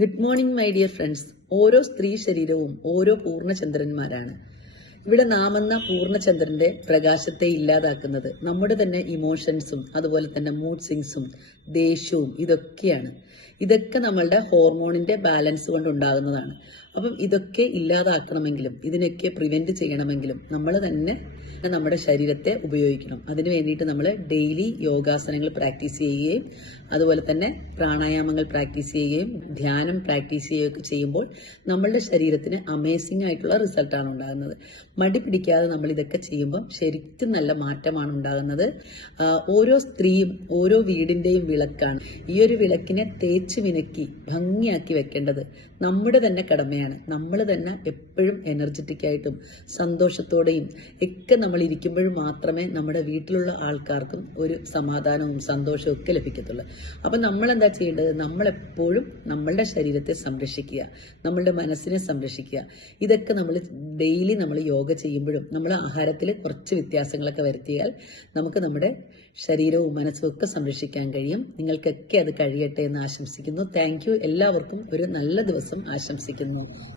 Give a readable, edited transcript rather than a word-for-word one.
Good morning my dear friends. ഓരോ സ്ത്രീ ശരീരവും ഓരോ പൂർണ്ണചന്ദ്രന്മാരാണ്. ഇവിടെ നാം എന്ന പൂർണ്ണചന്ദ്രന്റെ പ്രകാശത്തെ ഇല്ലാതാക്കുന്നത് നമ്മുടെ തന്നെ ഇമോഷൻസും അതുപോലെ തന്നെ മൂഡ് സ്വിങ്സും ദേഷ്യവും ഇതൊക്കെയാണ്. ഇതൊക്കെ നമ്മളുടെ ഹോർമോണിന്റെ ബാലൻസ് കൊണ്ട് ഉണ്ടാകുന്നതാണ്. അപ്പം ഇതൊക്കെ ഇല്ലാതാക്കണമെങ്കിലും ഇതിനൊക്കെ പ്രിവെന്റ് ചെയ്യണമെങ്കിലും നമ്മൾ തന്നെ നമ്മുടെ ശരീരത്തെ ഉപയോഗിക്കണം. അതിനു വേണ്ടിയിട്ട് നമ്മൾ ഡെയിലി യോഗാസനങ്ങൾ പ്രാക്ടീസ് ചെയ്യുകയും അതുപോലെ തന്നെ പ്രാണായാമങ്ങൾ പ്രാക്ടീസ് ചെയ്യുകയും ധ്യാനം പ്രാക്ടീസ് ചെയ്യുകയൊക്കെ ചെയ്യുമ്പോൾ നമ്മളുടെ ശരീരത്തിന് അമേസിംഗ് ആയിട്ടുള്ള റിസൾട്ടാണ് ഉണ്ടാകുന്നത്. മടി പിടിക്കാതെ നമ്മൾ ഇതൊക്കെ ചെയ്യുമ്പോൾ ശരിക്കും നല്ല മാറ്റമാണ് ഉണ്ടാകുന്നത്. ഓരോ സ്ത്രീയും ഓരോ വീടിന്റെയും വിളക്കാണ്. ഈ ഒരു വിളക്കിനെ തേച്ച് മിനുക്കി ഭംഗിയാക്കി വെക്കേണ്ടത് നമ്മുടെ തന്നെ കടമയാണ്. നമ്മൾ തന്നെ എപ്പോഴും എനർജറ്റിക് ആയിട്ടും സന്തോഷത്തോടെയും ഒക്കെ നമ്മൾ ഇരിക്കുമ്പോഴും മാത്രമേ നമ്മുടെ വീട്ടിലുള്ള ആൾക്കാർക്കും ഒരു സമാധാനവും സന്തോഷവും ഒക്കെ ലഭിക്കത്തുള്ളൂ. അപ്പൊ നമ്മൾ എന്താ ചെയ്യേണ്ടത്? നമ്മളെപ്പോഴും നമ്മളുടെ ശരീരത്തെ സംരക്ഷിക്കുക, നമ്മളുടെ മനസ്സിനെ സംരക്ഷിക്കുക. ഇതൊക്കെ നമ്മൾ ഡെയിലി നമ്മൾ യോഗ ചെയ്യുമ്പോഴും നമ്മൾ ആഹാരത്തിൽ കുറച്ച് വ്യത്യാസങ്ങളൊക്കെ വരുത്തിയാൽ നമുക്ക് നമ്മുടെ ശരീരവും മനസ്സും ഒക്കെ സംരക്ഷിക്കാൻ കഴിയും. നിങ്ങൾക്കൊക്കെ അത് കഴിയട്ടെ എന്ന് ആശംസിക്കുന്നു. Thank you. എല്ലാവർക്കും ഒരു നല്ല ദിവസം ആശംസിക്കുന്നു.